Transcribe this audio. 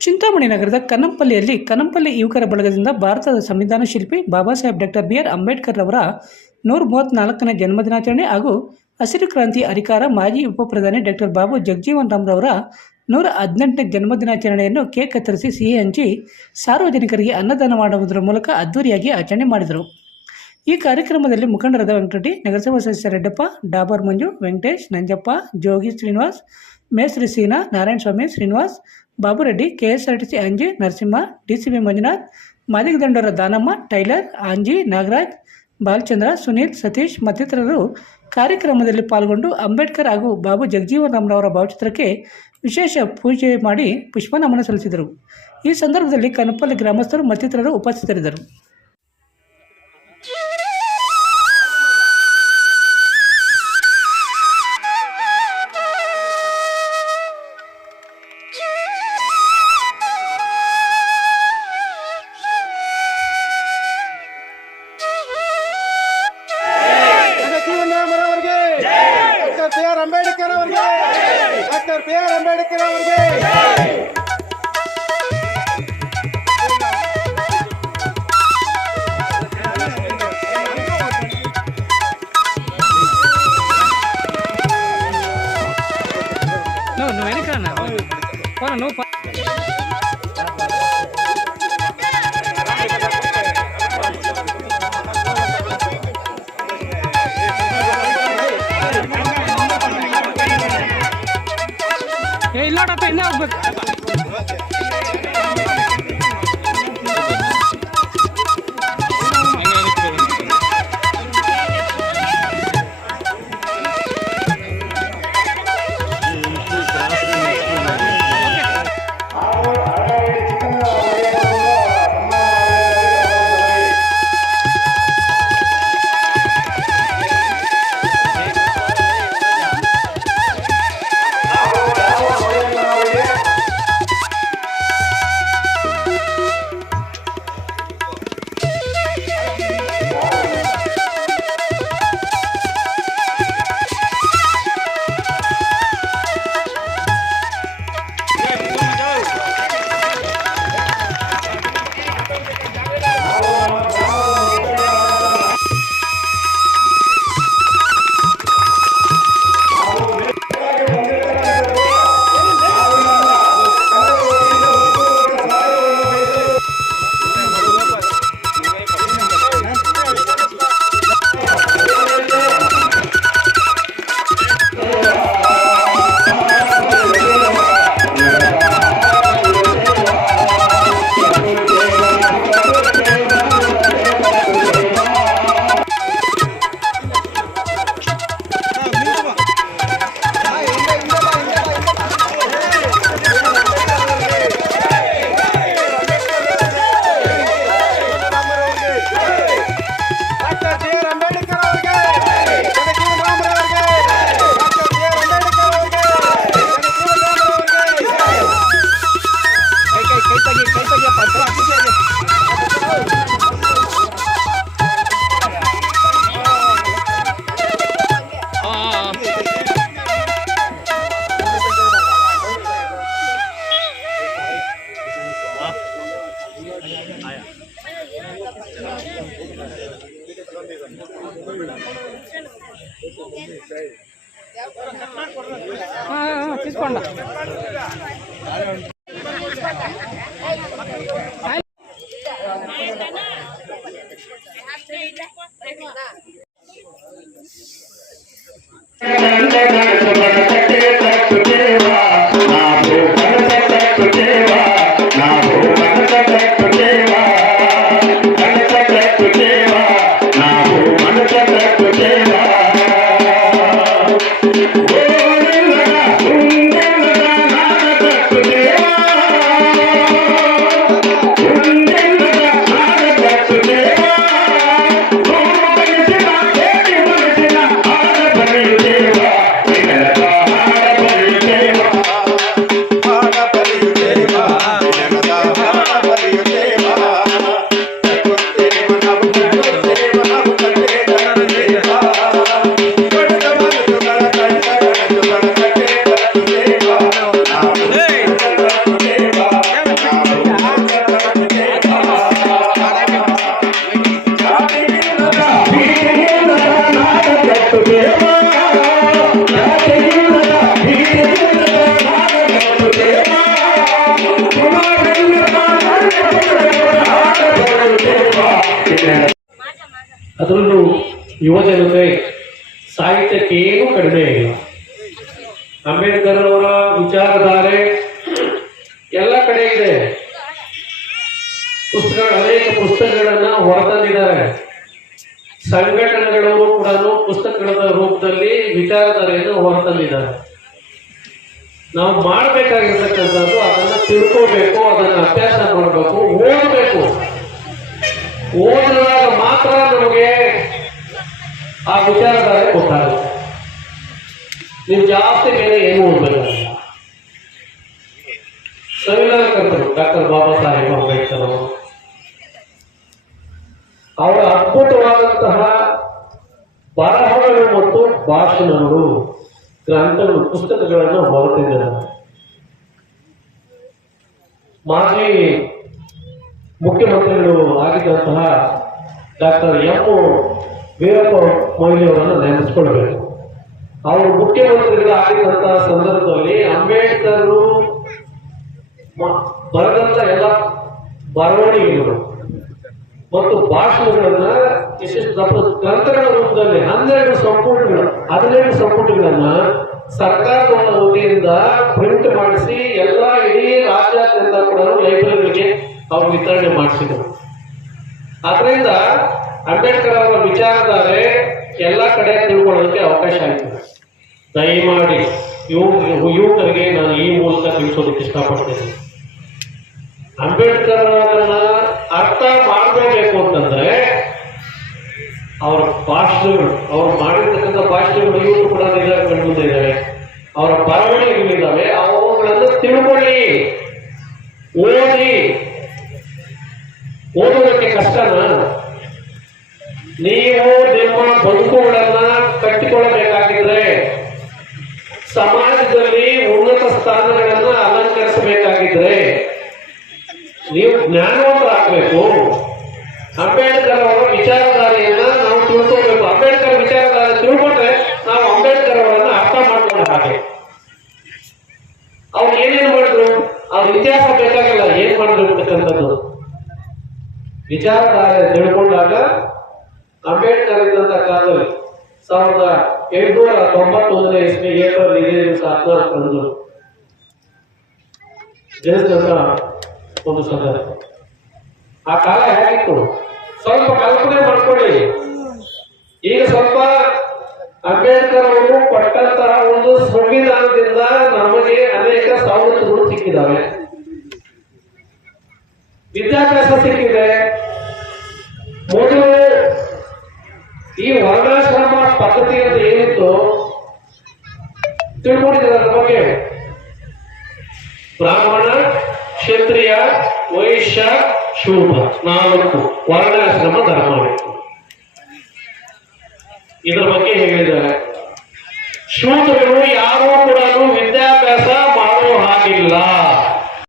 ಚಿಂತಾಮಣಿ ನಗರದ ಕನ್ನಂಪಲ್ಲಿಯಲ್ಲಿ ಕನ್ನಂಪಲ್ಲಿ ಯುವಕರ ಬಳಗದಿಂದ ಭಾರತದ ಸಂವಿಧಾನ ಶಿಲ್ಪಿ ಬಾಬಾ ಸಾಹೇಬ್ ಡಾಕ್ಟರ್ ಬಿ.ಆರ್. ಅಂಬೇಡ್ಕರ್ ಅವರ 134ನೇ ಜನ್ಮದಿನಾಚರಣೆ ಹಾಗೂ ಹಸಿರು ಕ್ರಾಂತಿ ಹರಿಕಾರ ಮಾಜಿ ಉಪ ಪ್ರಧಾನಿ ಡಾಕ್ಟರ್ ಬಾಬು ಜಗಜೀವನ್ ರಾಮ್ ರವರ 118ನೇ ಜನ್ಮದಿನಾಚರಣೆಯನ್ನು ಕೇಕ್ ಕತ್ತರಿಸಿ ಸಿಹಿ ಹಂಚಿ ಸಾರ್ವಜನಿಕರಿಗೆ ಅನ್ನದಾನ ಮಾಡುವುದರ ಮೂಲಕ ಅದ್ದೂರಿಯಾಗಿ ಆಚರಣೆ ಮಾಡಿದರು. ಈ ಕಾರ್ಯಕ್ರಮದಲ್ಲಿ ಮುಖಂಡರಾದ ವೆಂಕಟರೆಡ್ಡಿ, ನಗರಸಭಾ ಸದಸ್ಯ ರೆಡ್ಡಪ್ಪ, ಡಾಬರ್ ಮಂಜು, ವೆಂಕಟೇಶ್, ನಂಜಪ್ಪ, ಜೋಗಿ ಶ್ರೀನಿವಾಸ್, ಮೇಸ್ರಿ ಸೀನಾ, ನಾರಾಯಣಸ್ವಾಮಿ, ಶ್ರೀನಿವಾಸ್, ಬಾಬುರೆಡ್ಡಿ, ಕೆಎಸ್ಆರ್ಟಿಸಿ ಅಂಜಿ, ನರಸಿಂಹ, ಡಿಸಿಬಿ ಮಂಜುನಾಥ್, ಮಾದಿಗದಂಡರ ದಾನಮ್ಮ, ಟೈಲರ್, ಆಂಜಿ, ನಾಗರಾಜ್, ಬಾಲಚಂದ್ರ, ಸುನೀಲ್, ಸತೀಶ್ ಮತ್ತಿತರರು ಕಾರ್ಯಕ್ರಮದಲ್ಲಿ ಪಾಲ್ಗೊಂಡು ಅಂಬೇಡ್ಕರ್ ಹಾಗೂ ಬಾಬು ಜಗಜೀವನ್ ರಾಮ್ರವರ ಭಾವಚಿತ್ರಕ್ಕೆ ವಿಶೇಷ ಪೂಜೆ ಮಾಡಿ ಪುಷ್ಪನಮನ ಸಲ್ಲಿಸಿದರು. ಈ ಸಂದರ್ಭದಲ್ಲಿ ಕನ್ನಂಪಲ್ಲಿ ಗ್ರಾಮಸ್ಥರು ಮತ್ತಿತರರು ಉಪಸ್ಥಿತರಿದ್ದರು. ಅಂಬೇಡ್ಕರ್ ಅವರಿಗೆ, ಡಾಕ್ಟರ್ ಬಿ.ಆರ್. ಅಂಬೇಡ್ಕರ್ ಅವರಿಗೆ. ಇಲ್ಲೋಟಪ್ಪ ಇನ್ನೇ ಹೋಗ್ಬೇಕು. తీసుకోండి. Thank you. ಅದರಲ್ಲೂ ಯುವಜನತೆ ಸಾಹಿತ್ಯಕ್ಕೆ ಏನೂ ಕಡಿಮೆ ಇಲ್ಲ. ಅಂಬೇಡ್ಕರ್ ಅವರ ವಿಚಾರಧಾರೆ ಎಲ್ಲ ಕಡೆ ಇದೆ. ಅನೇಕ ಪುಸ್ತಕಗಳನ್ನ ಹೊರತಂದಿದ್ದಾರೆ. ಸಂಘಟನೆಗಳವರು ಕೂಡ ಪುಸ್ತಕಗಳ ರೂಪದಲ್ಲಿ ವಿಚಾರಧಾರೆಯನ್ನು ಹೊರತಂದಿದ್ದಾರೆ. ನಾವು ಮಾಡಬೇಕಾಗಿರ್ತಕ್ಕಂಥದ್ದು ಅದನ್ನ ತಿಳ್ಕೋಬೇಕು, ಅದನ್ನ ಅಭ್ಯಾಸ ಮಾಡಬೇಕು, ಓದಬೇಕು. ಓದಿದಾಗ ಮಾತ್ರ ನಮಗೆ ಆ ವಿಚಾರಧಾರೆ ಗೊತ್ತಾಗುತ್ತೆ. ನೀವು ಜಾಸ್ತಿ ಮೇಲೆ ಏನು ಓದಬೇಕಾಗಿಲ್ಲ. ಸಂವಿಧಾನಕರ್ತರು ಡಾಕ್ಟರ್ ಬಾಬಾ ಸಾಹೇಬ್ ಅಂಬೇಡ್ಕರ್ ಅವರು ಅವರ ಅದ್ಭುತವಾದಂತಹ ಬರಹಗಳು ಮತ್ತು ಭಾಷಣಗಳು, ಗ್ರಂಥಗಳು, ಪುಸ್ತಕಗಳನ್ನು ಹೊರತಿದ್ದಾರೆ. ಮಾಜಿ ಮುಖ್ಯಮಂತ್ರಿಗಳು ಆಗಿದ್ದಂತಹ ಡಾಕ್ಟರ್ ಎಂ ವೀರಪ್ಪ ಮೊಯ್ಲಿಯವರನ್ನು ನೆನೆಸ್ಕೊಳ್ಬೇಕು. ಅವರು ಮುಖ್ಯಮಂತ್ರಿಗಳು ಆಗಿದ್ದಂತಹ ಸಂದರ್ಭದಲ್ಲಿ ಅಂಬೇಡ್ಕರ್ ಬರೆದಂತ ಎಲ್ಲ ಬರವಣಿಗೆಗಳು ಮತ್ತು ಭಾಷಣಗಳನ್ನ ಗ್ರಂಥಗಳ ರೂಪದಲ್ಲಿ 12 ಸಂಪುಟಗಳನ್ನ ಸರ್ಕಾರದ ವತಿಯಿಂದ ಪ್ರಿಂಟ್ ಮಾಡಿಸಿ ಎಲ್ಲ ಇಡೀ ರಾಜ್ಯಾದ್ಯಂತ ಕೂಡ ಲೈಬ್ರರಿಗೆ ಅವ್ರು ವಿತರಣೆ ಮಾಡಿಸಿದರು. ಅದರಿಂದ ಅಂಬೇಡ್ಕರ್ ಅವರ ವಿಚಾರಧಾರೆ ಎಲ್ಲ ಕಡೆ ತಿಳ್ಕೊಳ್ಳೋದಕ್ಕೆ ಅವಕಾಶ ಆಯಿತು. ದಯಮಾಡಿ ಯುವಕರಿಗೆ ನಾನು ಈ ಮೂಲಕ ತಿಳಿಸೋದಕ್ಕೆ ಇಷ್ಟಪಡ್ತೇನೆ. ಅಂಬೇಡ್ಕರ್ ಅವರನ್ನ ಅರ್ಥ ಮಾಡಬೇಕು ಅಂತಂದ್ರೆ ಅವರ ಭಾಷಣಗಳು, ಅವ್ರು ಮಾಡಿರ್ತಕ್ಕಂಥ ಭಾಷಣಗಳು ಇವರು ಕೂಡ ಕಂಡುಬಂದ ಇದ್ದಾವೆ, ಅವರ ಬರವಣಿಗೆಗಳಿದ್ದಾವೆ. ಅವುಗಳನ್ನು ತಿಳ್ಕೊಳ್ಳಿ, ಓದೋದಕ್ಕೆ ಕಷ್ಟನಾ? ನೀವು ನಿಮ್ಮ ಬದುಕುಗಳನ್ನ ಕಟ್ಟಿಕೊಳ್ಳಬೇಕಾಗಿದ್ರೆ, ಸಮಾಜದಲ್ಲಿ ಉನ್ನತ ಸ್ಥಾನಗಳನ್ನ ಅಲಂಕರಿಸಬೇಕಾಗಿದ್ರೆ ನೀವು ಜ್ಞಾನವಂತರಾಗಬೇಕು. ಅಂಬೇಡ್ಕರ್ ಅವರ ವಿಚಾರಧಾರೆಯನ್ನ ನಾವು ತಿಳ್ಕೋಬೇಕು. ಅಂಬೇಡ್ಕರ್ ವಿಚಾರಧಾರೆ ತಿಳ್ಕೊಂಡ್ರೆ ನಾವು ಅಂಬೇಡ್ಕರ್ ಅವರನ್ನ ಅರ್ಥ ಮಾಡ್ಕೊಂಡ ಹಾಗೆ. ಅವ್ರು ಏನೇನು ಮಾಡಿದ್ರು, ಅವ್ರ ಇತಿಹಾಸ ಬೇಕಾಗಿಲ್ಲ, ಏನ್ ಮಾಡಿದ್ರು ಅಂತಕ್ಕಂಥದ್ದು ವಿಚಾರಧಾರೆ ತಿಳ್ಕೊಂಡಾಗ ಅಂಬೇಡ್ಕರ್ ಇದ್ದಂತ ಕಾಲದಲ್ಲಿ 1891ನೇ ಇಸ್ವಿ ಏಪ್ರಿಲ್ 5 ದಿವಸ 14 ಜನಿಸಿದಂತ ಒಂದು ಸಂದರ್ಭ. ಆ ಕಾಲ ಹೇಗಿತ್ತು ಸ್ವಲ್ಪ ಕಲ್ಪನೆ ಮಾಡ್ಕೊಳ್ಳಿ. ಈಗ ಸ್ವಲ್ಪ ಅಂಬೇಡ್ಕರ್ ಅವರು ಕೊಟ್ಟಂತಹ ಒಂದು ಸಂವಿಧಾನದಿಂದ ನಮಗೆ ಅನೇಕ ಸವಲತ್ತುಗಳು ಸಿಕ್ಕಿದ್ದಾವೆ, ವಿದ್ಯಾಭ್ಯಾಸ ಸಿಕ್ಕಿದೆ. ಮೊದಲು ಈ ವರ್ಣಾಶ್ರಮ ಪದ್ಧತಿ ಅಂತ ಏನಿತ್ತು ತಿಳ್ಕೊಂಡಿದ್ದಾರೆ. ಅದ್ರ ಬಗ್ಗೆ ಬ್ರಾಹ್ಮಣ, ಕ್ಷತ್ರಿಯ, ವೈಶ್ಯ, ಶೂದ್ರ 4 ವರ್ಣಾಶ್ರಮ ಧರ್ಮ. ಇದರ ಬಗ್ಗೆ ಹೇಳಿದ್ದಾರೆ. ಶೂದ್ರರು ಯಾರೂ ಕೂಡ ವಿದ್ಯಾಭ್ಯಾಸ ಮಾಡೋ ಹಾಗಿಲ್ಲ.